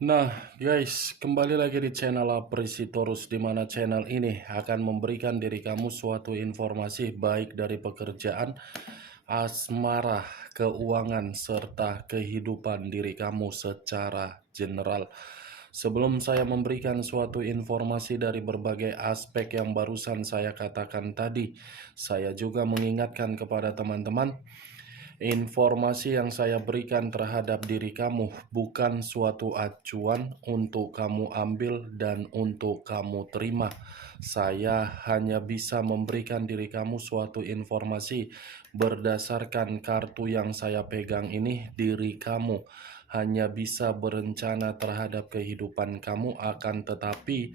Nah, guys, kembali lagi di channel Apresitorus, di mana channel ini akan memberikan diri kamu suatu informasi baik dari pekerjaan, asmara, keuangan, serta kehidupan diri kamu secara general. Sebelum saya memberikan suatu informasi dari berbagai aspek yang barusan saya katakan tadi, saya juga mengingatkan kepada teman-teman, informasi yang saya berikan terhadap diri kamu bukan suatu acuan untuk kamu ambil dan untuk kamu terima. Saya hanya bisa memberikan diri kamu suatu informasi berdasarkan kartu yang saya pegang ini. Diri kamu hanya bisa berencana terhadap kehidupan kamu, akan tetapi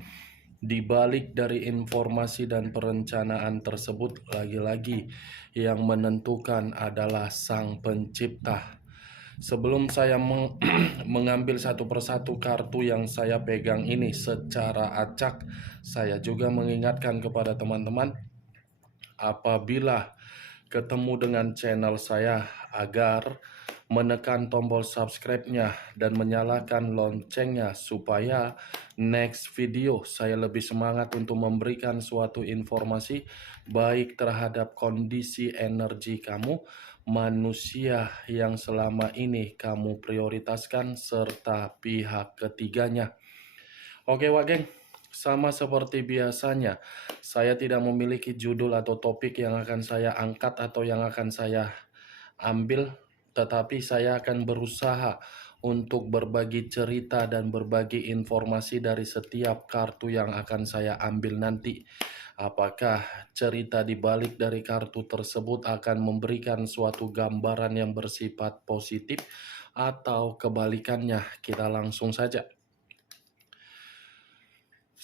di balik dari informasi dan perencanaan tersebut, lagi-lagi yang menentukan adalah Sang Pencipta. Sebelum saya mengambil satu persatu kartu yang saya pegang ini secara acak, saya juga mengingatkan kepada teman-teman, apabila ketemu dengan channel saya, agar menekan tombol subscribe-nya dan menyalakan loncengnya supaya next video saya lebih semangat untuk memberikan suatu informasi baik terhadap kondisi energi kamu, manusia yang selama ini kamu prioritaskan, serta pihak ketiganya. Oke, Wak Geng. Sama seperti biasanya, saya tidak memiliki judul atau topik yang akan saya angkat atau yang akan saya ambil, tetapi saya akan berusaha untuk berbagi cerita dan berbagi informasi dari setiap kartu yang akan saya ambil nanti. Apakah cerita di balik dari kartu tersebut akan memberikan suatu gambaran yang bersifat positif atau kebalikannya? Kita langsung saja.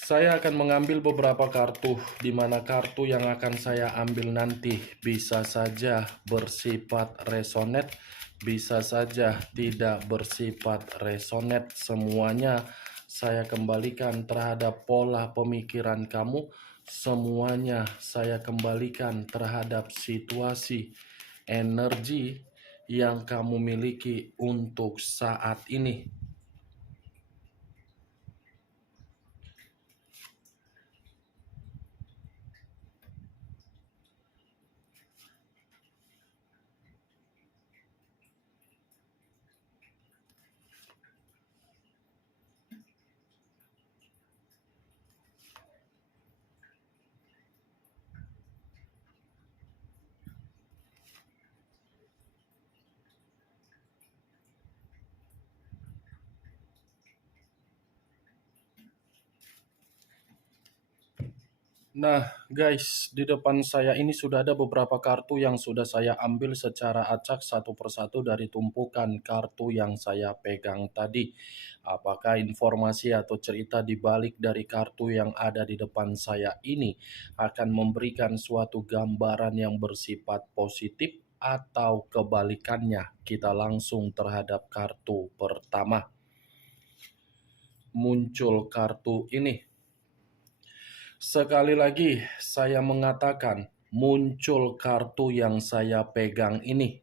Saya akan mengambil beberapa kartu, di mana kartu yang akan saya ambil nanti bisa saja bersifat resonate, bisa saja tidak bersifat resonate. Semuanya saya kembalikan terhadap pola pemikiran kamu, semuanya saya kembalikan terhadap situasi, energi yang kamu miliki untuk saat ini. Nah, guys, di depan saya ini sudah ada beberapa kartu yang sudah saya ambil secara acak satu persatu dari tumpukan kartu yang saya pegang tadi. Apakah informasi atau cerita di balik dari kartu yang ada di depan saya ini akan memberikan suatu gambaran yang bersifat positif atau kebalikannya? Kita langsung terhadap kartu pertama. Muncul kartu ini. Sekali lagi saya mengatakan, muncul kartu yang saya pegang ini.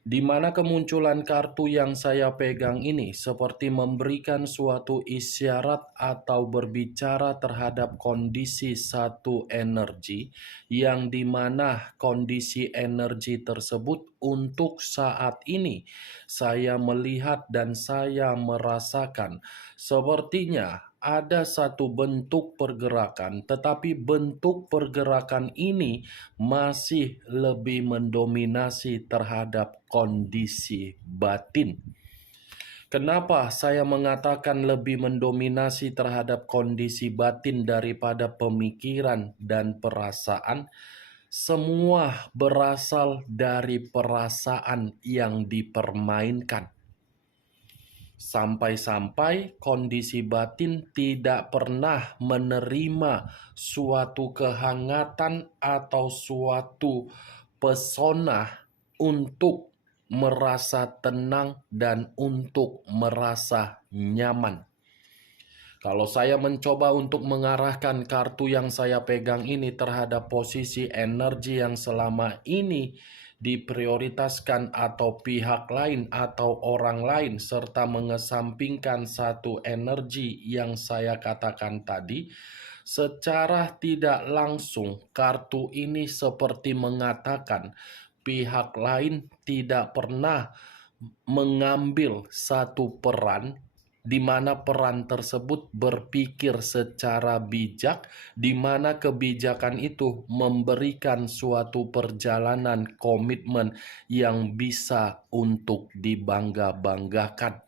Di mana kemunculan kartu yang saya pegang ini seperti memberikan suatu isyarat atau berbicara terhadap kondisi satu energi, yang dimana kondisi energi tersebut untuk saat ini saya melihat dan saya merasakan sepertinya ada satu bentuk pergerakan, tetapi bentuk pergerakan ini masih lebih mendominasi terhadap kondisi batin. Kenapa saya mengatakan lebih mendominasi terhadap kondisi batin daripada pemikiran dan perasaan? Semua berasal dari perasaan yang dipermainkan. Sampai-sampai kondisi batin tidak pernah menerima suatu kehangatan atau suatu pesona untuk merasa tenang dan untuk merasa nyaman. Kalau saya mencoba untuk mengarahkan kartu yang saya pegang ini terhadap posisi energi yang selama ini diprioritaskan atau pihak lain atau orang lain serta mengesampingkan satu energi yang saya katakan tadi, secara tidak langsung kartu ini seperti mengatakan pihak lain tidak pernah mengambil satu peran di mana peran tersebut berpikir secara bijak, di mana kebijakan itu memberikan suatu perjalanan komitmen yang bisa untuk dibangga-banggakan.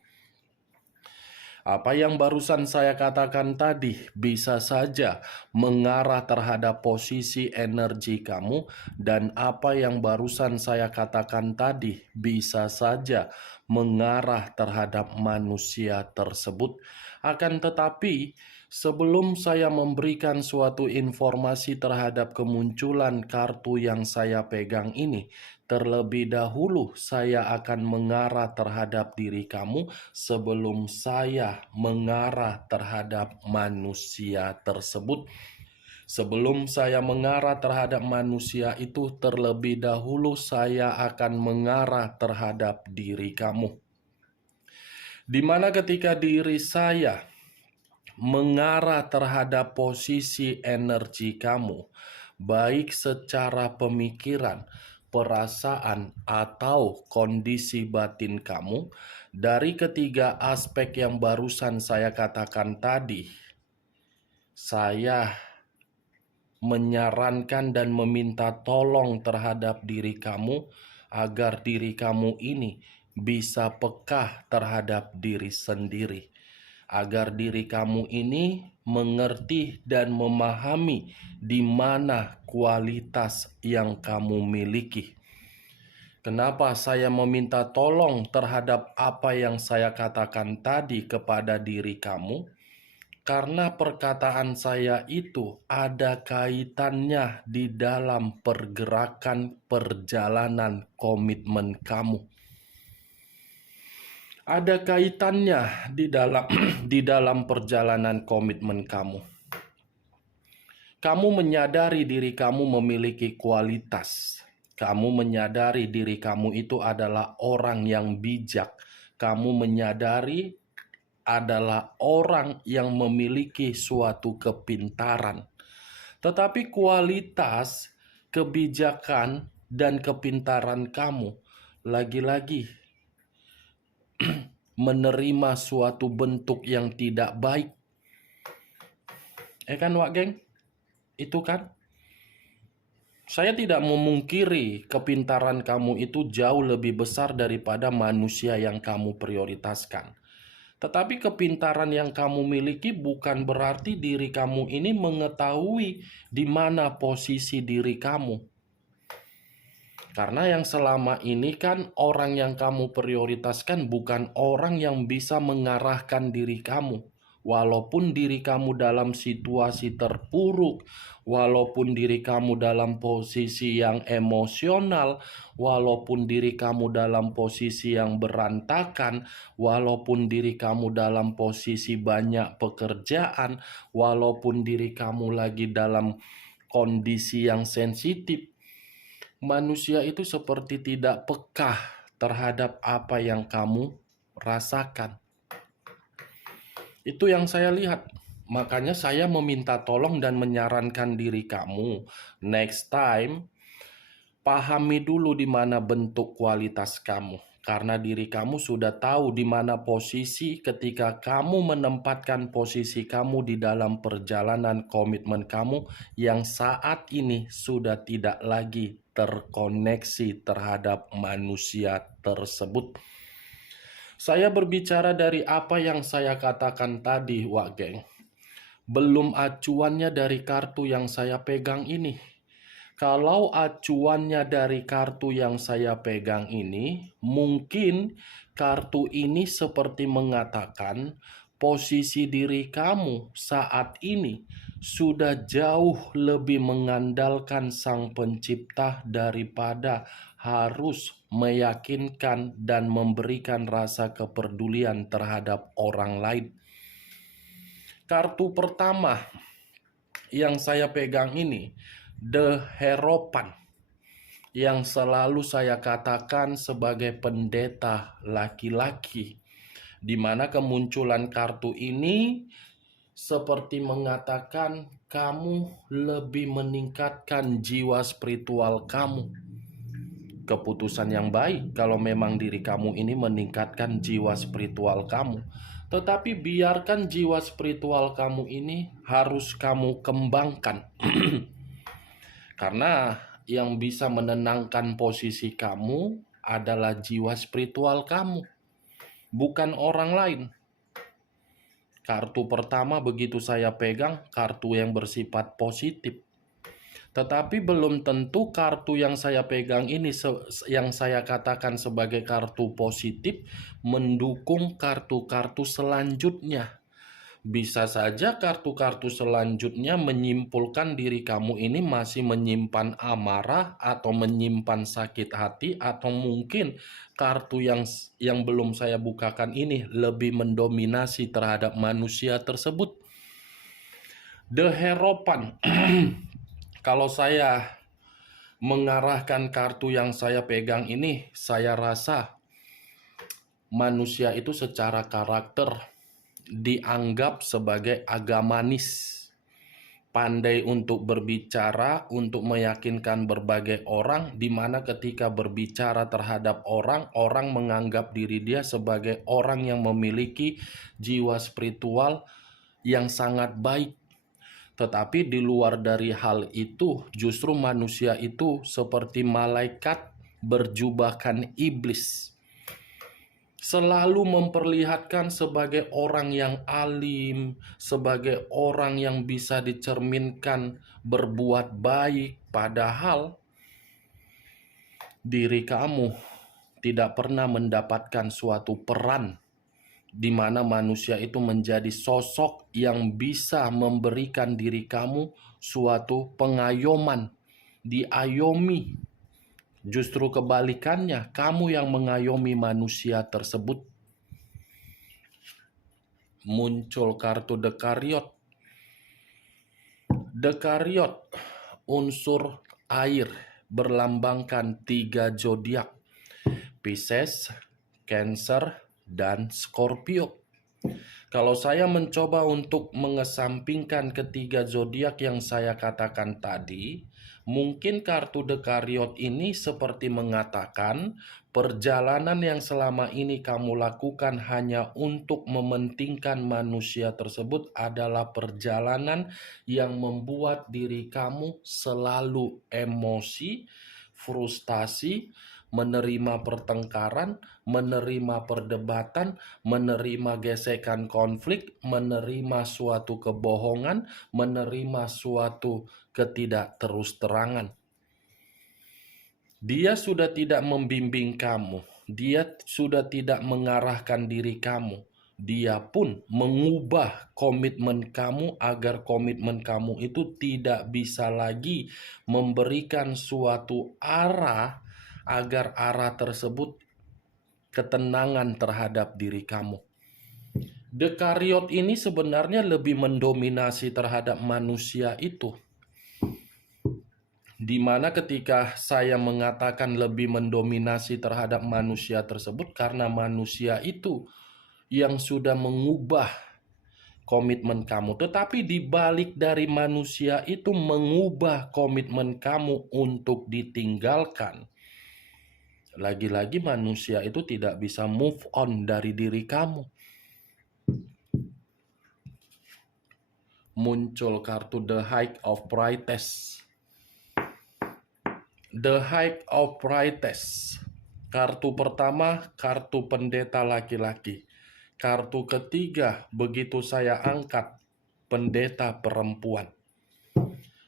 Apa yang barusan saya katakan tadi bisa saja mengarah terhadap posisi energi kamu, dan apa yang barusan saya katakan tadi bisa saja mengarah terhadap manusia tersebut. Akan tetapi, sebelum saya memberikan suatu informasi terhadap kemunculan kartu yang saya pegang ini, terlebih dahulu saya akan mengarah terhadap diri kamu sebelum saya mengarah terhadap manusia tersebut. Sebelum saya mengarah terhadap manusia itu, terlebih dahulu saya akan mengarah terhadap diri kamu. Di mana ketika diri saya mengarah terhadap posisi energi kamu, baik secara pemikiran, perasaan, atau kondisi batin kamu, dari ketiga aspek yang barusan saya katakan tadi, saya menyarankan dan meminta tolong terhadap diri kamu agar diri kamu ini bisa peka terhadap diri sendiri, agar diri kamu ini mengerti dan memahami di mana kualitas yang kamu miliki. Kenapa saya meminta tolong terhadap apa yang saya katakan tadi kepada diri kamu? Karena perkataan saya itu ada kaitannya di dalam pergerakan perjalanan komitmen kamu. Ada kaitannya di dalam di dalam perjalanan komitmen kamu. Kamu menyadari diri kamu memiliki kualitas. Kamu menyadari diri kamu itu adalah orang yang bijak. Kamu menyadari adalah orang yang memiliki suatu kepintaran. Tetapi kualitas, kebijakan, dan kepintaran kamu lagi-lagi menerima suatu bentuk yang tidak baik. Kan Wak Geng? Itu kan? Saya tidak memungkiri kepintaran kamu itu jauh lebih besar daripada manusia yang kamu prioritaskan. Tetapi kepintaran yang kamu miliki bukan berarti diri kamu ini mengetahui di mana posisi diri kamu. Karena yang selama ini kan orang yang kamu prioritaskan bukan orang yang bisa mengarahkan diri kamu. Walaupun diri kamu dalam situasi terpuruk, walaupun diri kamu dalam posisi yang emosional, walaupun diri kamu dalam posisi yang berantakan, walaupun diri kamu dalam posisi banyak pekerjaan, walaupun diri kamu lagi dalam kondisi yang sensitif, manusia itu seperti tidak peka terhadap apa yang kamu rasakan. Itu yang saya lihat. Makanya saya meminta tolong dan menyarankan diri kamu, next time, pahami dulu di mana bentuk kualitas kamu. Karena diri kamu sudah tahu di mana posisi ketika kamu menempatkan posisi kamu di dalam perjalanan komitmen kamu yang saat ini sudah tidak lagi terkoneksi terhadap manusia tersebut. Saya berbicara dari apa yang saya katakan tadi, Wak Geng. Belum acuannya dari kartu yang saya pegang ini. Kalau acuannya dari kartu yang saya pegang ini, mungkin kartu ini seperti mengatakan posisi diri kamu saat ini sudah jauh lebih mengandalkan Sang Pencipta daripada harus meyakinkan dan memberikan rasa kepedulian terhadap orang lain. Kartu pertama yang saya pegang ini, The Hierophant. yang selalu saya katakan sebagai pendeta laki-laki, di mana kemunculan kartu ini seperti mengatakan kamu lebih meningkatkan jiwa spiritual kamu. Keputusan yang baik kalau memang diri kamu ini meningkatkan jiwa spiritual kamu. Tetapi biarkan jiwa spiritual kamu ini harus kamu kembangkan. Karena yang bisa menenangkan posisi kamu adalah jiwa spiritual kamu, bukan orang lain. Kartu pertama begitu saya pegang, kartu yang bersifat positif. Tetapi belum tentu kartu yang saya pegang ini, yang saya katakan sebagai kartu positif, mendukung kartu-kartu selanjutnya. Bisa saja kartu-kartu selanjutnya menyimpulkan diri kamu ini masih menyimpan amarah atau menyimpan sakit hati, atau mungkin kartu yang belum saya bukakan ini lebih mendominasi terhadap manusia tersebut. The Hierophant. Kalau saya mengarahkan kartu yang saya pegang ini, saya rasa manusia itu secara karakter dianggap sebagai agamanis, pandai untuk berbicara, untuk meyakinkan berbagai orang, di mana ketika berbicara terhadap orang, orang menganggap diri dia sebagai orang yang memiliki jiwa spiritual yang sangat baik. Tetapi di luar dari hal itu, justru manusia itu seperti malaikat berjubahkan iblis, selalu memperlihatkan sebagai orang yang alim, sebagai orang yang bisa dicerminkan berbuat baik, padahal diri kamu tidak pernah mendapatkan suatu peran di mana manusia itu menjadi sosok yang bisa memberikan diri kamu suatu pengayoman, diayomi. Justru kebalikannya, kamu yang mengayomi manusia tersebut. Muncul kartu Dekariot. Dekariot, unsur air, berlambangkan 3 zodiak: Pisces, Cancer, dan Scorpio. Kalau saya mencoba untuk mengesampingkan ketiga zodiak yang saya katakan tadi, mungkin kartu Dekariot ini seperti mengatakan perjalanan yang selama ini kamu lakukan hanya untuk mementingkan manusia tersebut adalah perjalanan yang membuat diri kamu selalu emosi, frustasi, menerima pertengkaran, menerima perdebatan, menerima gesekan konflik, menerima suatu kebohongan, menerima suatu ketidakterus-terangan. Dia sudah tidak membimbing kamu, dia sudah tidak mengarahkan diri kamu. Dia pun mengubah komitmen kamu agar komitmen kamu itu tidak bisa lagi memberikan suatu arah, agar arah tersebut ketenangan terhadap diri kamu. Dekariot ini sebenarnya lebih mendominasi terhadap manusia itu, di mana ketika saya mengatakan lebih mendominasi terhadap manusia tersebut, karena manusia itu yang sudah mengubah komitmen kamu. Tetapi di balik dari manusia itu mengubah komitmen kamu untuk ditinggalkan, lagi-lagi manusia itu tidak bisa move on dari diri kamu. Muncul kartu The High of Priestess. The High of Priestess. Kartu pertama, kartu pendeta laki-laki. Kartu ketiga, begitu saya angkat, pendeta perempuan.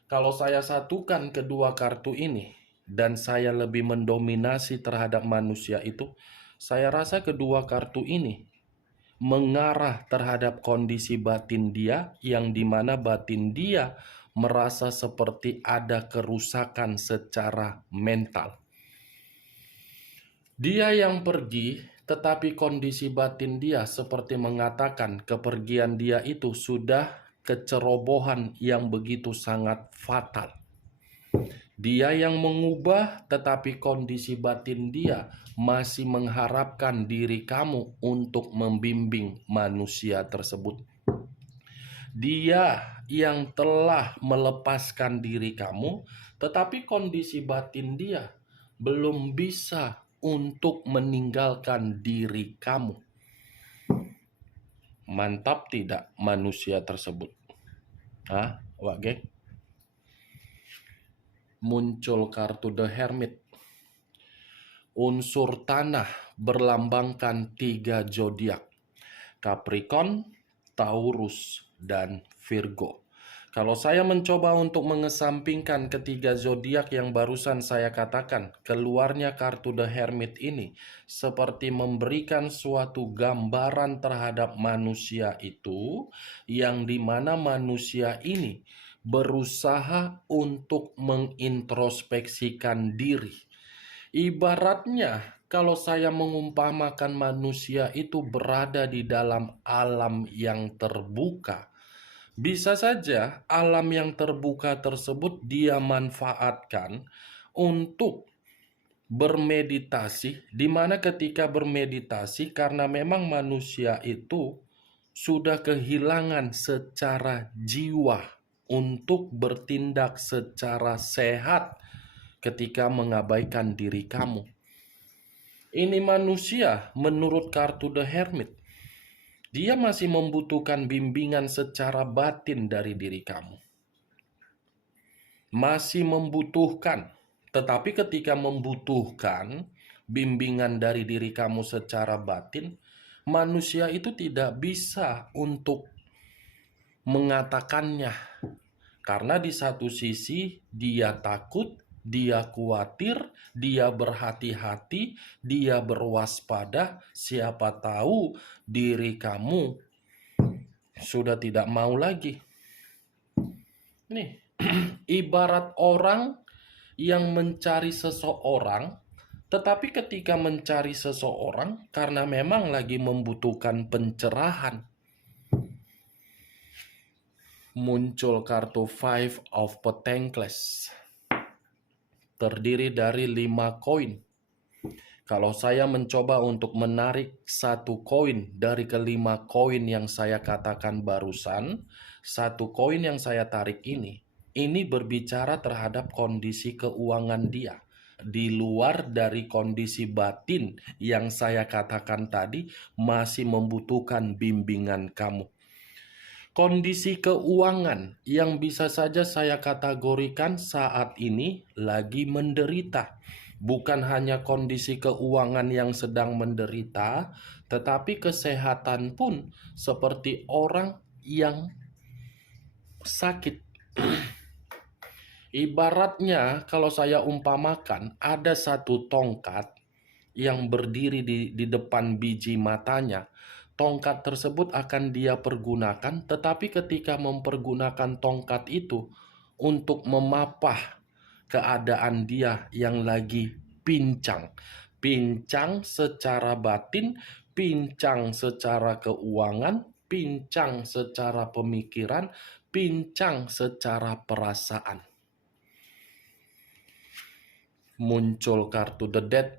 Kalau saya satukan kedua kartu ini, dan saya lebih mendominasi terhadap manusia itu, saya rasa kedua kartu ini mengarah terhadap kondisi batin dia, yang dimana batin dia merasa seperti ada kerusakan secara mental. Dia yang pergi, tetapi kondisi batin dia seperti mengatakan kepergian dia itu sudah kecerobohan yang begitu sangat fatal. Dia yang mengubah, tetapi kondisi batin dia masih mengharapkan diri kamu untuk membimbing manusia tersebut. Dia yang telah melepaskan diri kamu, tetapi kondisi batin dia belum bisa untuk meninggalkan diri kamu. Mantap tidak manusia tersebut? Hah, Wak Gek? Muncul kartu The Hermit. Unsur tanah berlambangkan 3 zodiak: Capricorn, Taurus, dan Virgo. Kalau saya mencoba untuk mengesampingkan ketiga zodiak yang barusan saya katakan, keluarnya kartu The Hermit ini seperti memberikan suatu gambaran terhadap manusia itu, yang dimana manusia ini berusaha untuk mengintrospeksikan diri. Ibaratnya, kalau saya mengumpamakan manusia itu berada di dalam alam yang terbuka, bisa saja alam yang terbuka tersebut dia manfaatkan untuk bermeditasi, di mana ketika bermeditasi, karena memang manusia itu sudah kehilangan secara jiwa untuk bertindak secara sehat ketika mengabaikan diri kamu. Ini manusia menurut kartu The Hermit, dia masih membutuhkan bimbingan secara batin dari diri kamu. Masih membutuhkan. Tetapi ketika membutuhkan bimbingan dari diri kamu secara batin, manusia itu tidak bisa untuk mengatakannya. Karena di satu sisi dia takut, dia khawatir, dia berhati-hati, dia berwaspada. Siapa tahu diri kamu sudah tidak mau lagi. Nih, ibarat orang yang mencari seseorang, tetapi ketika mencari seseorang karena memang lagi membutuhkan pencerahan, muncul kartu Five of Pentacles. Terdiri dari 5 koin. Kalau saya mencoba untuk menarik satu koin dari kelima koin yang saya katakan barusan, satu koin yang saya tarik ini berbicara terhadap kondisi keuangan dia. Di luar dari kondisi batin yang saya katakan tadi, masih membutuhkan bimbingan kamu. Kondisi keuangan yang bisa saja saya kategorikan saat ini lagi menderita. Bukan hanya kondisi keuangan yang sedang menderita, tetapi kesehatan pun seperti orang yang sakit. Ibaratnya kalau saya umpamakan, ada satu tongkat yang berdiri di depan biji matanya. Tongkat tersebut akan dia pergunakan, tetapi ketika mempergunakan tongkat itu untuk memapah keadaan dia yang lagi pincang. Pincang secara batin, pincang secara keuangan, pincang secara pemikiran, pincang secara perasaan. Muncul kartu The Death.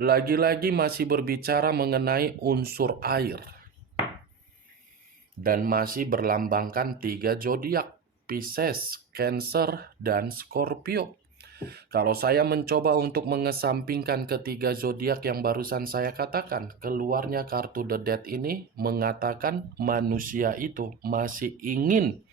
Lagi-lagi masih berbicara mengenai unsur air. Dan masih berlambangkan 3 zodiak: Pisces, Cancer, dan Scorpio. Kalau saya mencoba untuk mengesampingkan ketiga zodiak yang barusan saya katakan, keluarnya kartu The Death ini mengatakan manusia itu masih ingin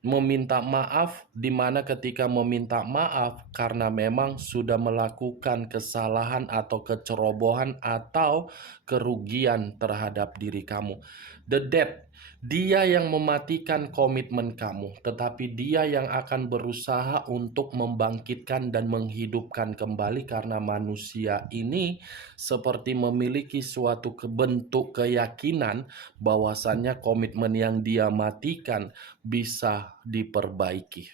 meminta maaf, di mana ketika meminta maaf karena memang sudah melakukan kesalahan atau kecerobohan atau kerugian terhadap diri kamu. The Death, dia yang mematikan komitmen kamu, tetapi dia yang akan berusaha untuk membangkitkan dan menghidupkan kembali, karena manusia ini seperti memiliki suatu bentuk keyakinan bahwasannya komitmen yang dia matikan bisa diperbaiki.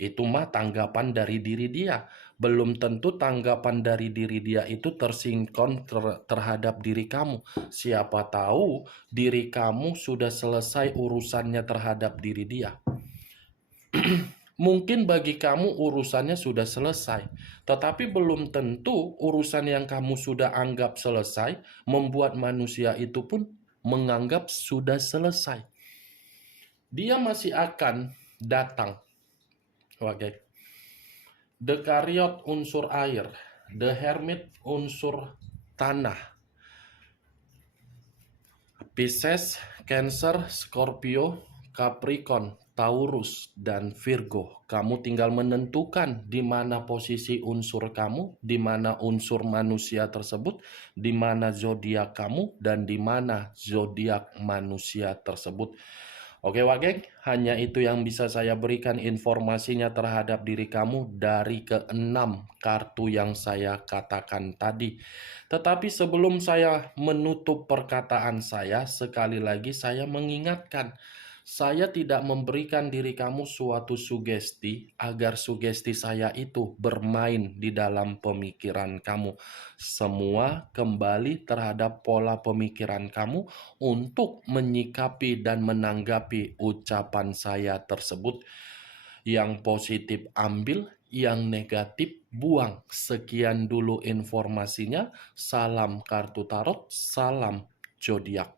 Itu mah tanggapan dari diri dia. Belum tentu tanggapan dari diri dia itu tersinkron terhadap diri kamu. Siapa tahu diri kamu sudah selesai urusannya terhadap diri dia. Mungkin bagi kamu urusannya sudah selesai, tetapi belum tentu urusan yang kamu sudah anggap selesai membuat manusia itu pun menganggap sudah selesai. Dia masih akan datang. Oke. The Karyot unsur air, The Hermit unsur tanah, Pisces, Cancer, Scorpio, Capricorn, Taurus, dan Virgo. Kamu tinggal menentukan di mana posisi unsur kamu, di mana unsur manusia tersebut, di mana zodiak kamu, dan di mana zodiak manusia tersebut. Oke Wageng, hanya itu yang bisa saya berikan informasinya terhadap diri kamu dari keenam kartu yang saya katakan tadi. Tetapi sebelum saya menutup perkataan saya, sekali lagi saya mengingatkan, saya tidak memberikan diri kamu suatu sugesti agar sugesti saya itu bermain di dalam pemikiran kamu. Semua kembali terhadap pola pemikiran kamu untuk menyikapi dan menanggapi ucapan saya tersebut. Yang positif ambil, yang negatif buang. Sekian dulu informasinya. Salam kartu tarot, salam zodiak.